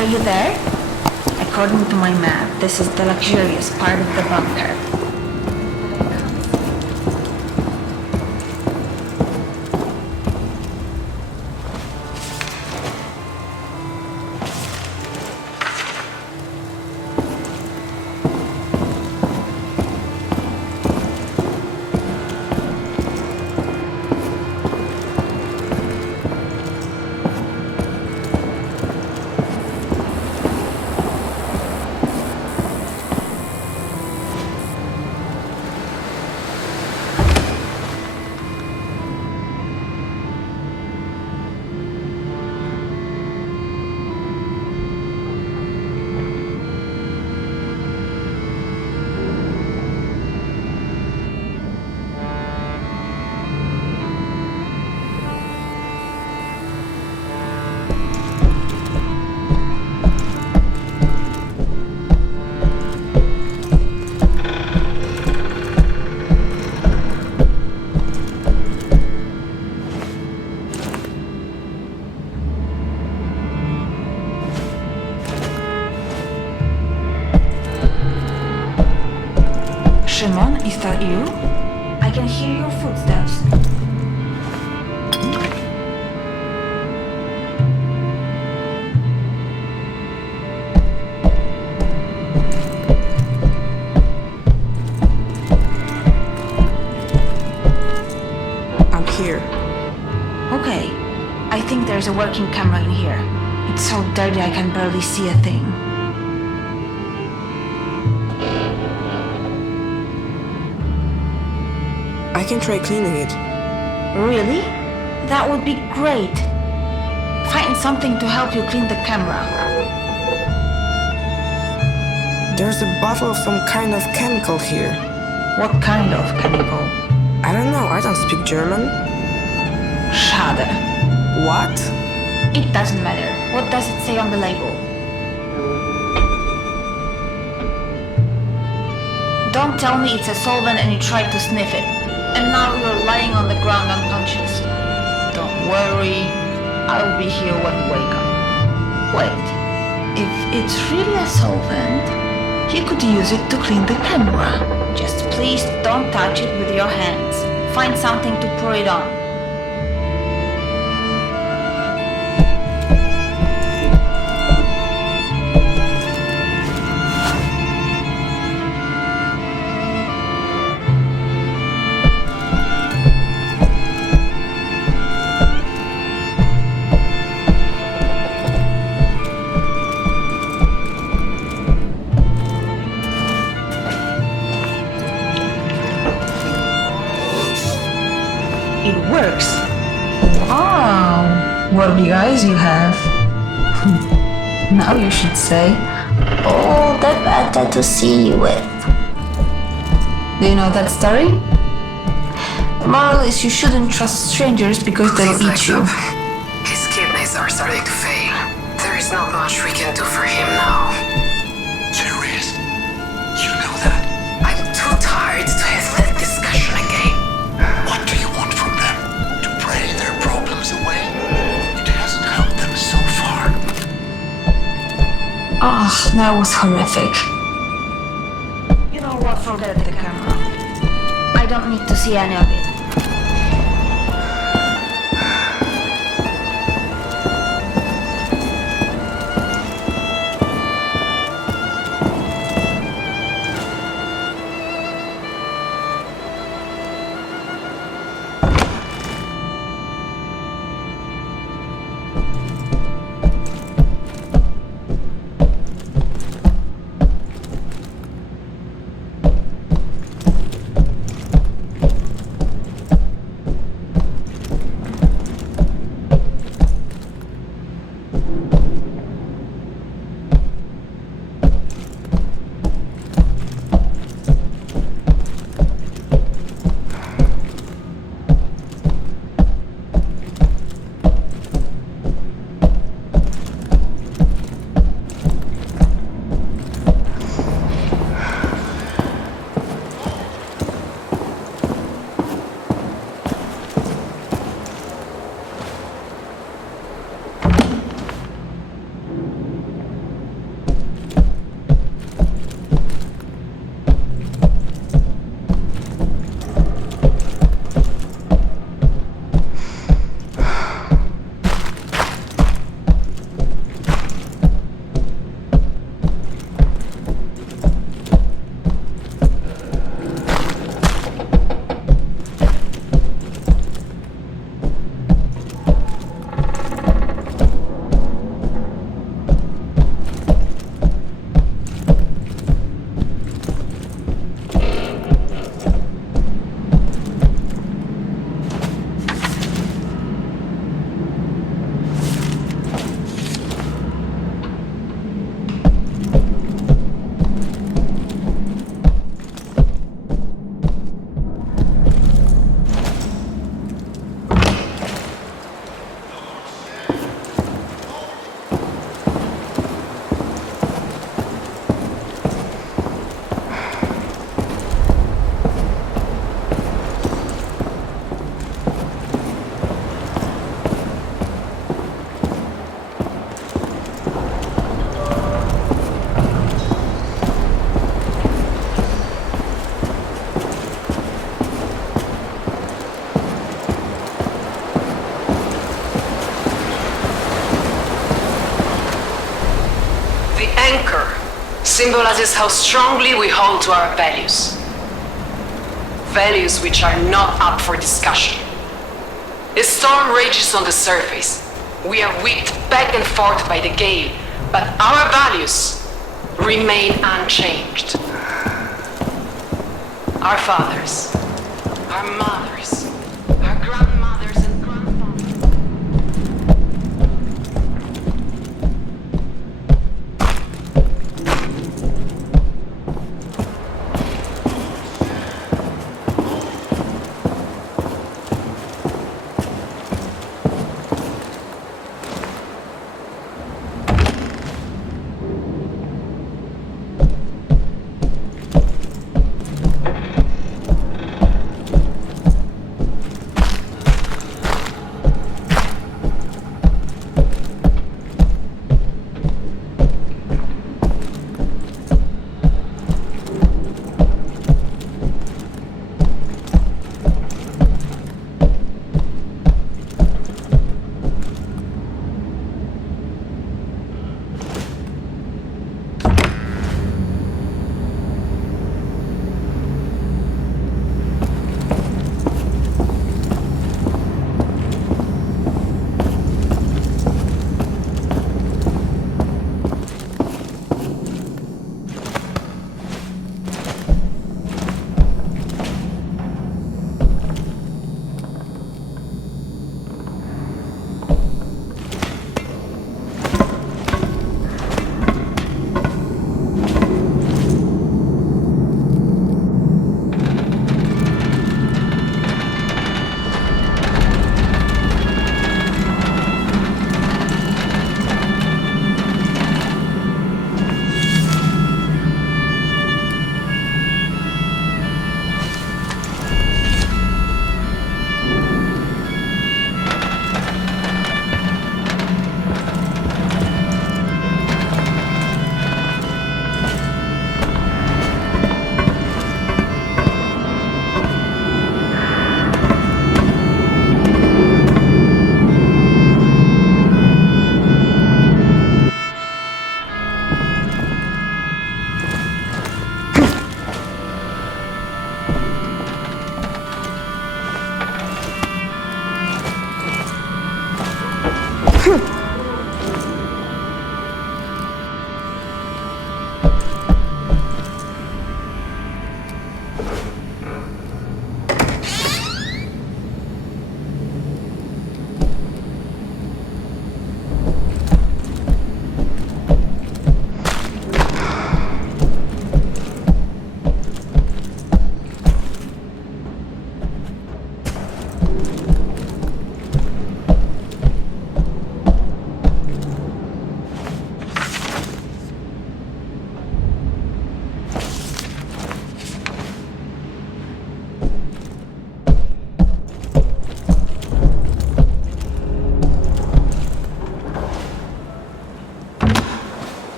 Are you there? According to my map, this is the luxurious part of the bunker. Shimon, is that you? I can hear your footsteps. I'm here. Okay, I think there's a working camera in here. It's so dirty I can barely see a thing. I can try cleaning it. Really? That would be great. Find something to help you clean the camera. There's a bottle of some kind of chemical here. What kind of chemical? I don't know, I don't speak German. Schade. What? It doesn't matter. What does it say on the label? Don't tell me it's a solvent and you tried to sniff it. And now you're lying on the ground unconscious. Don't worry, I'll be here when you wake up. Wait, if it's really a solvent, you could use it to clean the camera. Just please don't touch it with your hands. Find something to pour it on. It works. Wow, what big eyes you have. Now you should say, all the better to see you with. Do you know that story? The moral is you shouldn't trust strangers because they'll eat you. His kidneys are starting to fail. There is not much we can do for him now. Serious? You know that? I'm too tired to have that discussion again. What do you want from them? To pray their problems away? It hasn't helped them so far. Ah, that was horrific. You know what? Forget the camera. I don't need to see any of it. symbolizes how strongly we hold to our values. Values which are not up for discussion. A storm rages on the surface. We are whipped back and forth by the gale, but our values remain unchanged. Our fathers, our mothers, our grandmothers and grandfathers.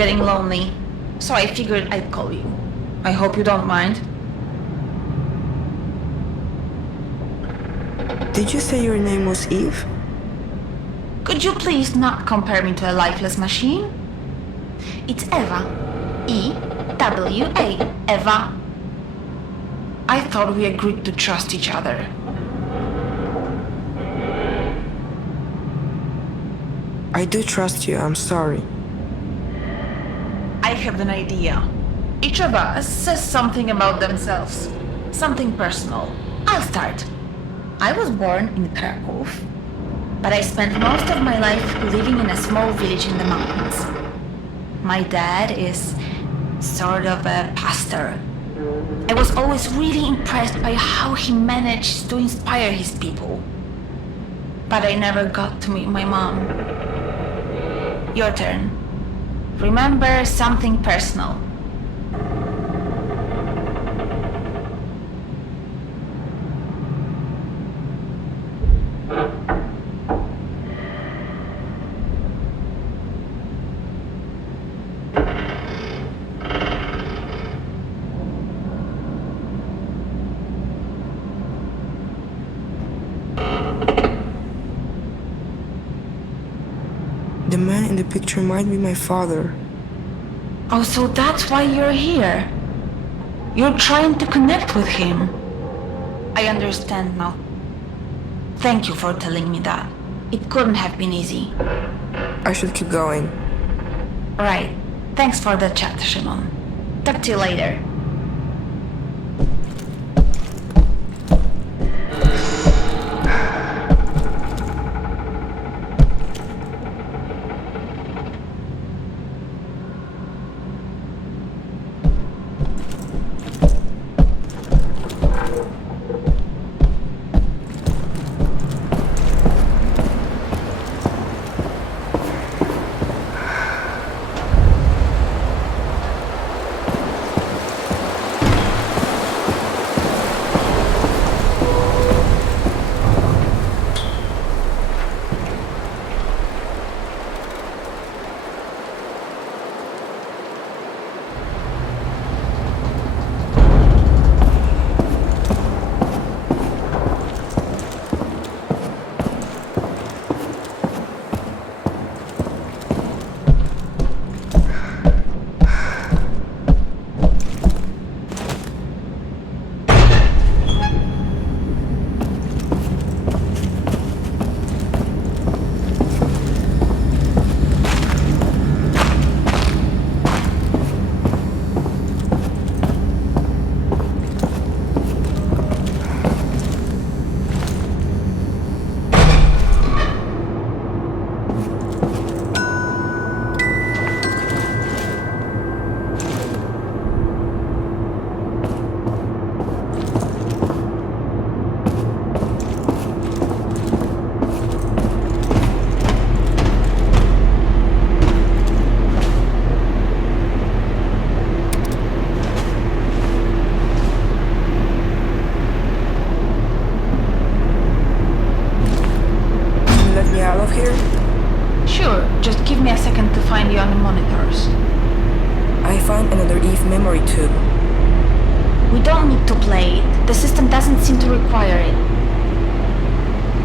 getting lonely, so I figured I'd call you. I hope you don't mind. Did you say your name was Eve? Could you please not compare me to a lifeless machine? It's Eva. E-W-A. Eva. I thought we agreed to trust each other. I do trust you, I'm sorry. I have an idea. Each of us says something about themselves. Something personal. I'll start. I was born in Krakow, but I spent most of my life living in a small village in the mountains. My dad is sort of a pastor. I was always really impressed by how he managed to inspire his people. But I never got to meet my mom. Your turn. Remember something personal. The man in the picture might be my father. Oh, so that's why you're here. You're trying to connect with him. I understand now. Thank you for telling me that. It couldn't have been easy. I should keep going. Right. Thanks for the chat, Shimon. Talk to you later. Find you on the monitors. I found another Eve memory tube. We don't need to play it. The system doesn't seem to require it.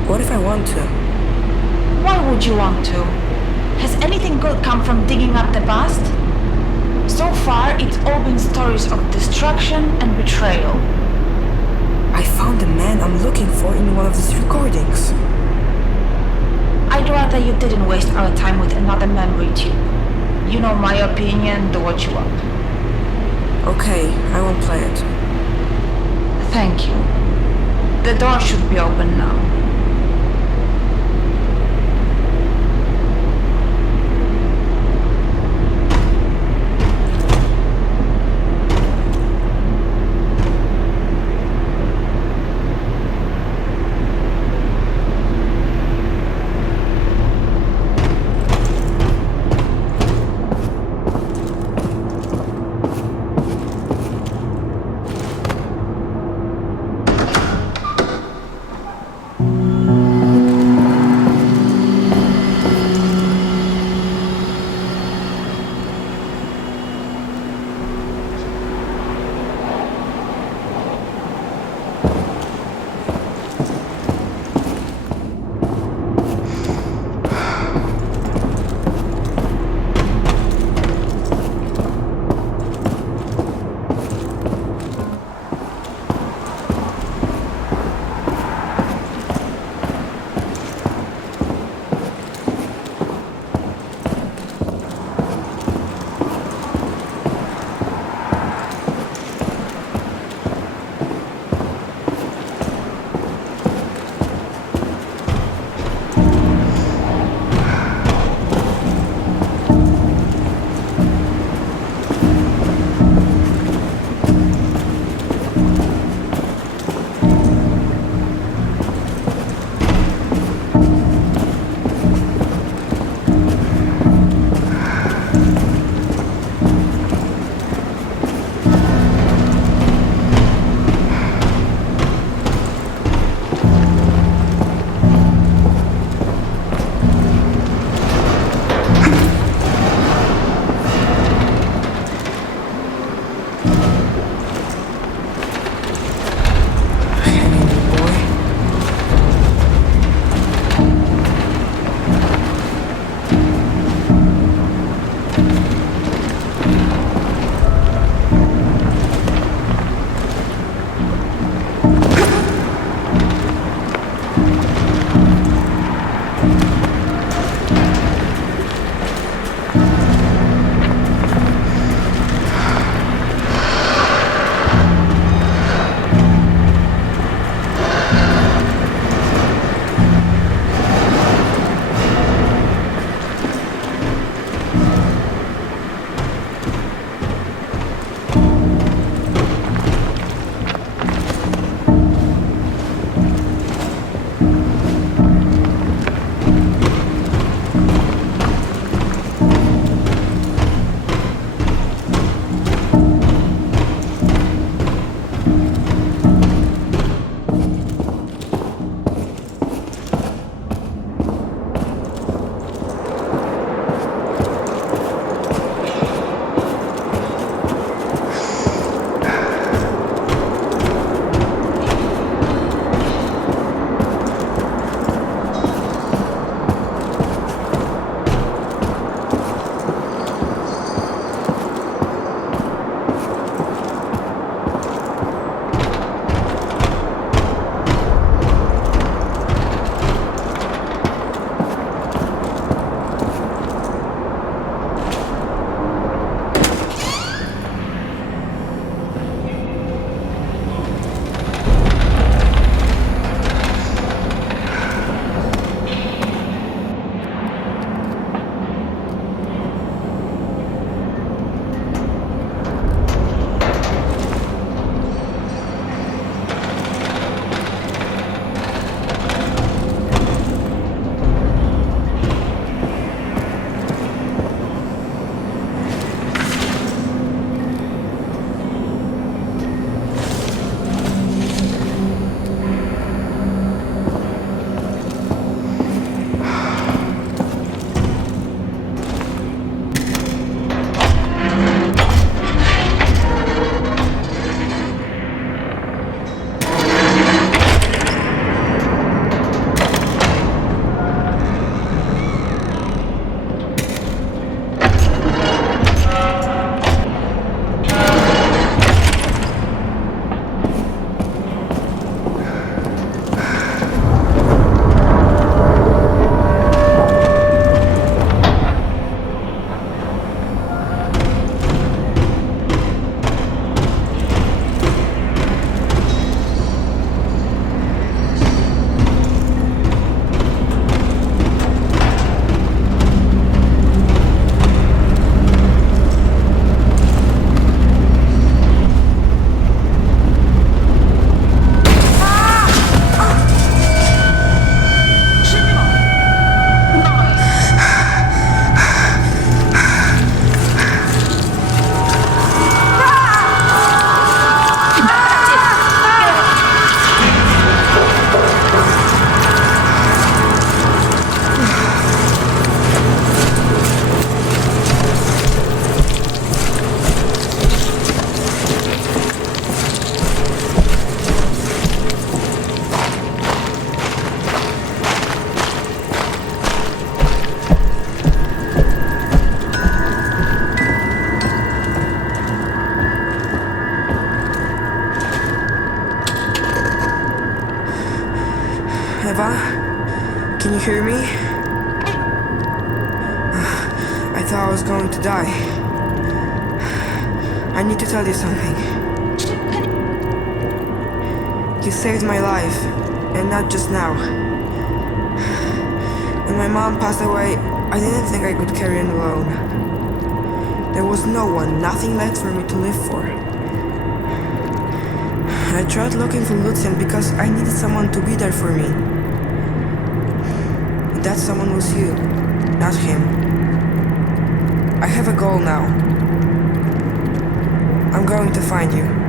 What if I want to? Why would you want to? Has anything good come from digging up the past? So far, it's all been stories of destruction and betrayal. I found the man I'm looking for in one of these recordings. I'd rather you didn't waste our time with another memory tube. You know my opinion, do what you want. Okay, I won't play it. Thank you. The door should be open now. Eva? Can you hear me? I thought I was going to die. I need to tell you something. You saved my life, and not just now. When my mom passed away, I didn't think I could carry on alone. There was no one, nothing left for me to live for. I tried looking for Lucian because I needed someone to be there for me. That someone was you, not him. I have a goal now. I'm going to find you.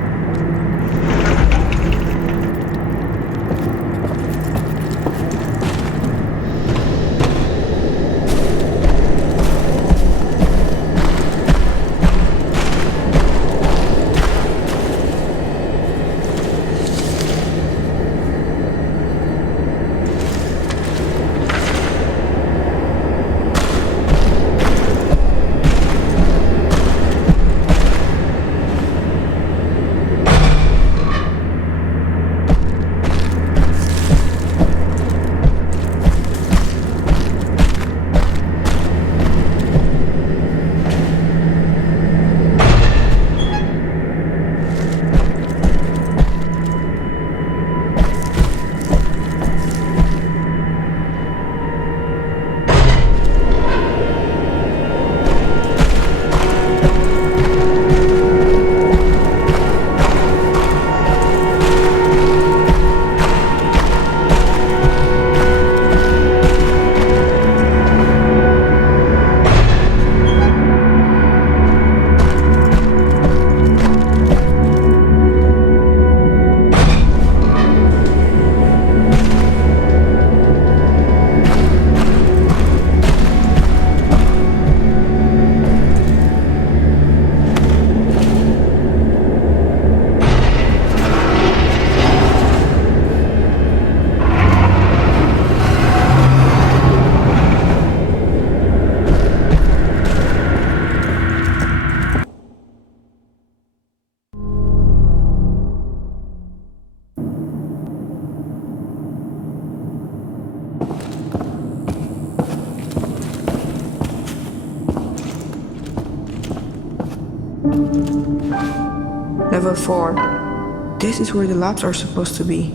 Level 4. This is where the labs are supposed to be.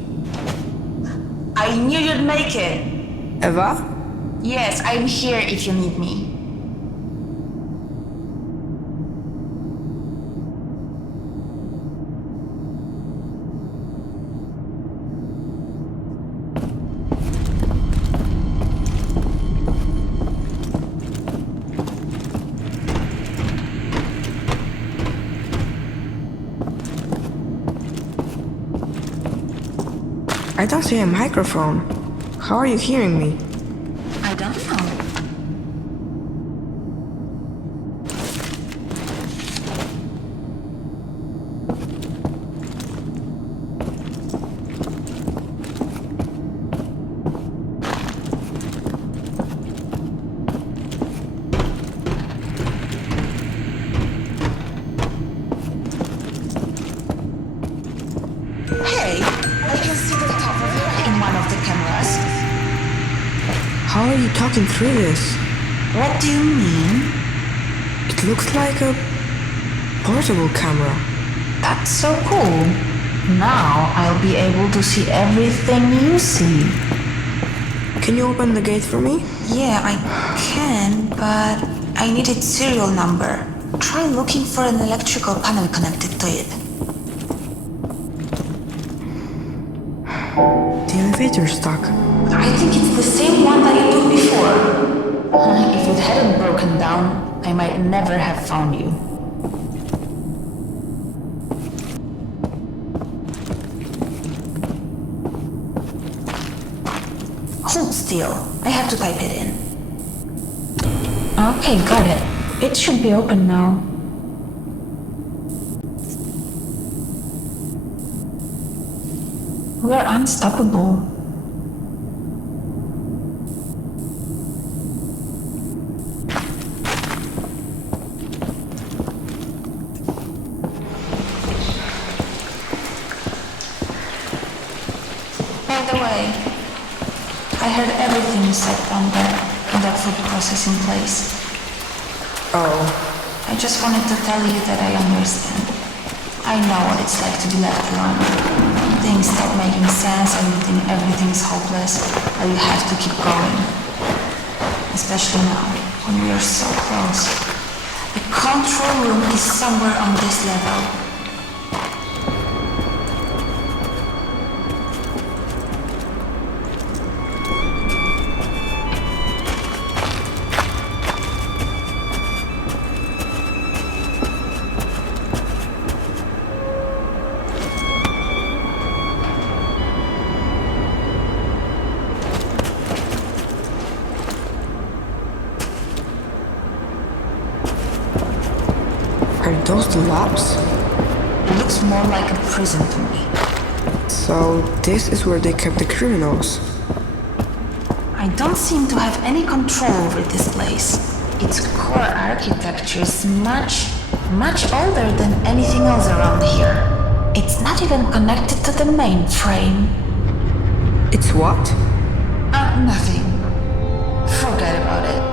I knew you'd make it. Eva? Yes, I'm here if you need me. I don't see a microphone. How are you hearing me? I don't know. Hey, I can see the top of your head in one of the cameras. How are you talking through this? What do you mean? It looks like a portable camera. That's so cool. Now I'll be able to see everything you see. Can you open the gate for me? Yeah, I can, but I need its serial number. Try looking for an electrical panel connected to it. The elevator's stuck. I think it's the same one that you took before. If it hadn't broken down, I might never have found you. Hold still. I have to type it in. Okay, got it. It should be open now. We're unstoppable. By the way, I heard everything you said down there in that food processing place. Oh, I just wanted to tell you that I understand. I know what it's like to be left alone. Things stop making sense and you think everything's hopeless, but you have to keep going. Especially now, when we are so close. The control room is somewhere on this level. are those the labs? It looks more like a prison to me. So this is where they kept the criminals. I don't seem to have any control over this place. Its core architecture is much older than anything else around here. It's not even connected to the mainframe. It's what? Nothing. Forget about it.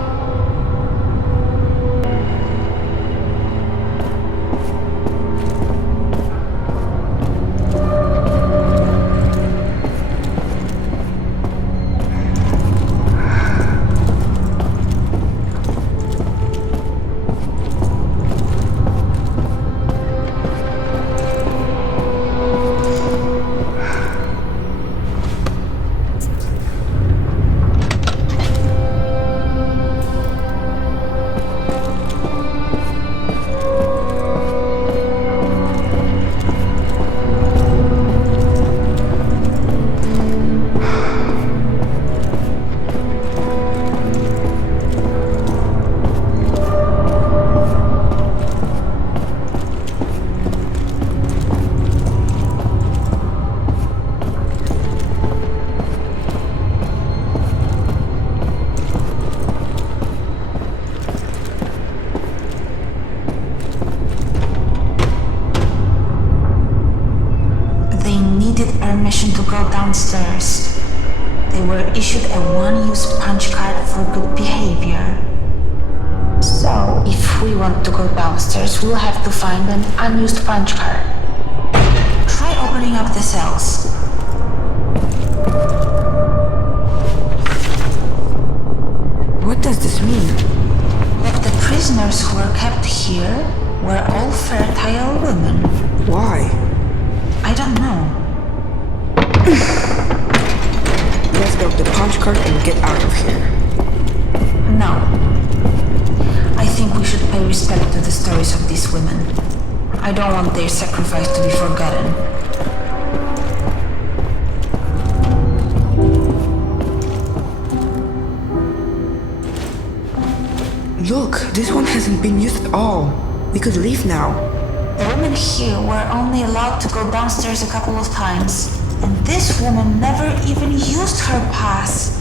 Permission to go downstairs. They were issued a one-use punch card for good behavior. So, if we want allowed to go downstairs, we'll have to find an unused punch card. Try opening up the cells. What does this mean? That the prisoners who were kept here were all fertile women. Why? I don't know. Let's grab the punch card and get out of here. No. I think we should pay respect to the stories of these women. I don't want their sacrifice to be forgotten. Look, this one hasn't been used at all. We could leave now. The women here were only allowed to go downstairs a couple of times. And this woman never even used her pass.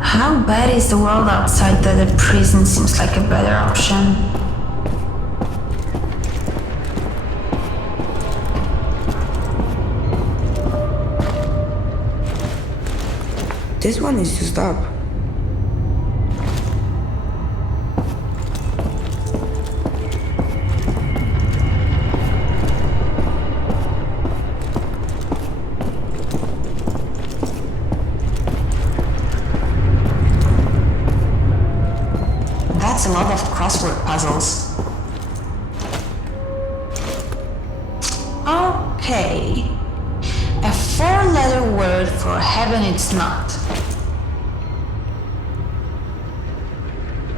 How bad is the world outside that a prison seems like a better option? This one is used up. That's a lot of crossword puzzles. Okay. A four-letter word for heaven it's not.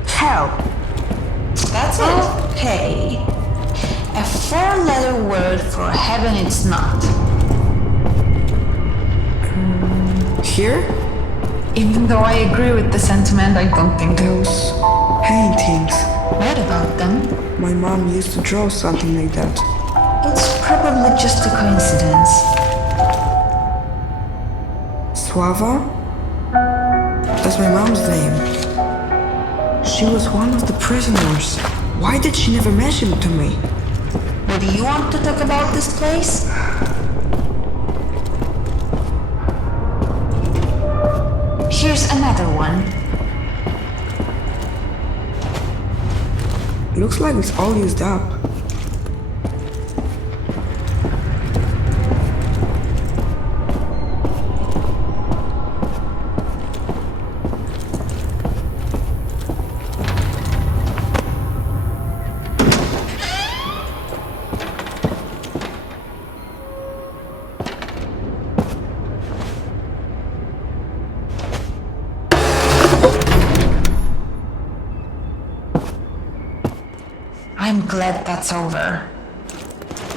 Hell! That's it. Okay. A four-letter word for heaven it's not. Here? Even though I agree with the sentiment, I don't think Those paintings. What about them? My mom used to draw something like that. It's probably just a coincidence. Suava? That's my mom's name. She was one of the prisoners. Why did she never mention it to me? What do you want to talk about this place? Here's another one. Looks like it's all used up. I'm glad that's over.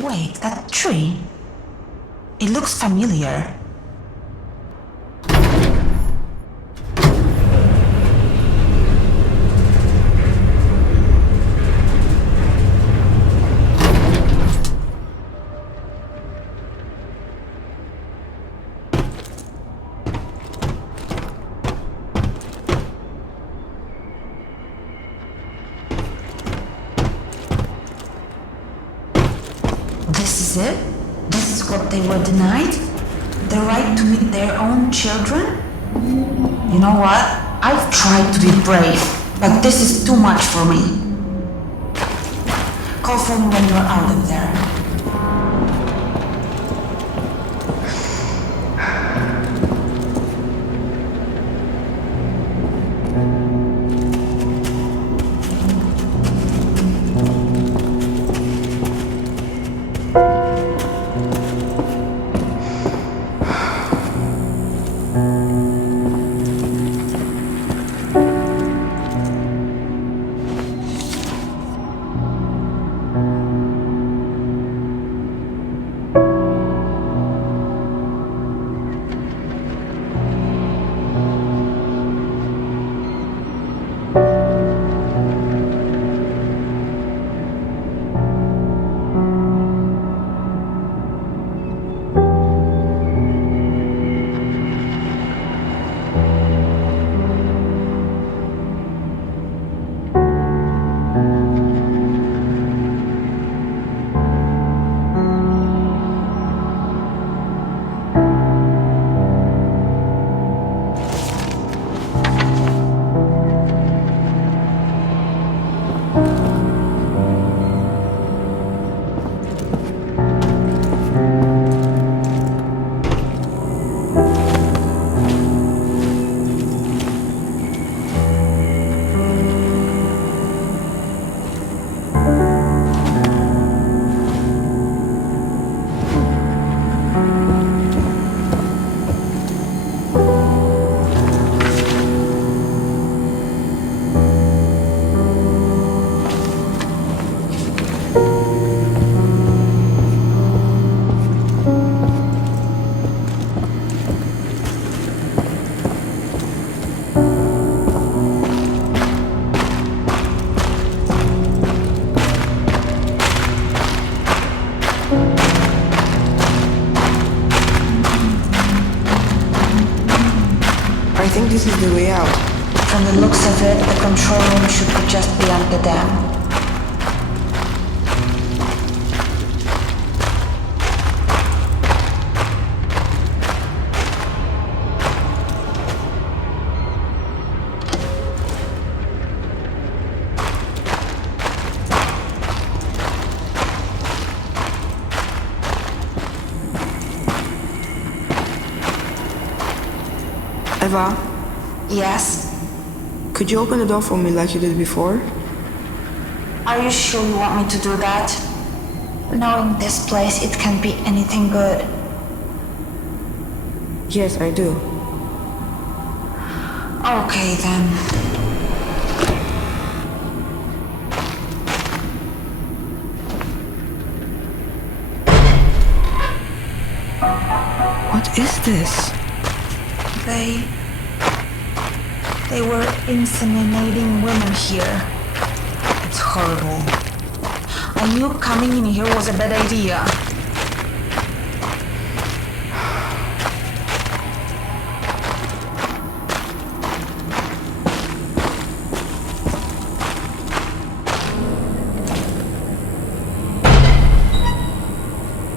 Wait, that tree? It looks familiar. This is it? This is what they were denied? The right to meet their own children? You know what? I've tried to be brave, but this is too much for me. Call for me when you're out of there. think this is the way out. From the looks of it, the control room should be just beyond the dam. Eva, Yes? could you open the door for me like you did before? Are you sure you want me to do that? Knowing this place, it can't be anything good. Yes, I do. Okay then. What is this? They were inseminating women here. It's horrible. I knew coming in here was a bad idea.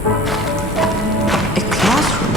A classroom?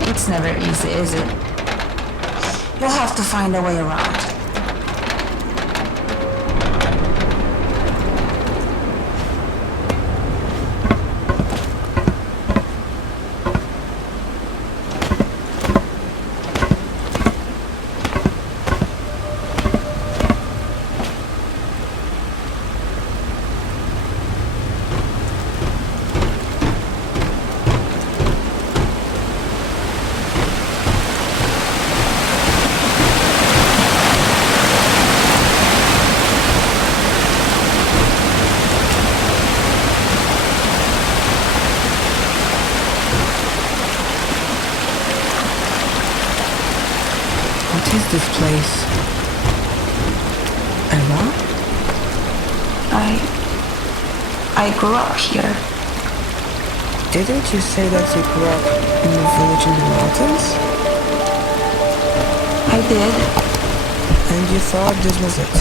It's never easy, is it? You'll have to find a way around. What is this place? Eva? I grew up here. Didn't you say that you grew up in a village in the mountains? I did. And you thought this was it?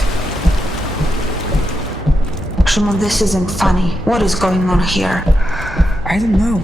Shimon, this isn't funny. What is going on here? I don't know.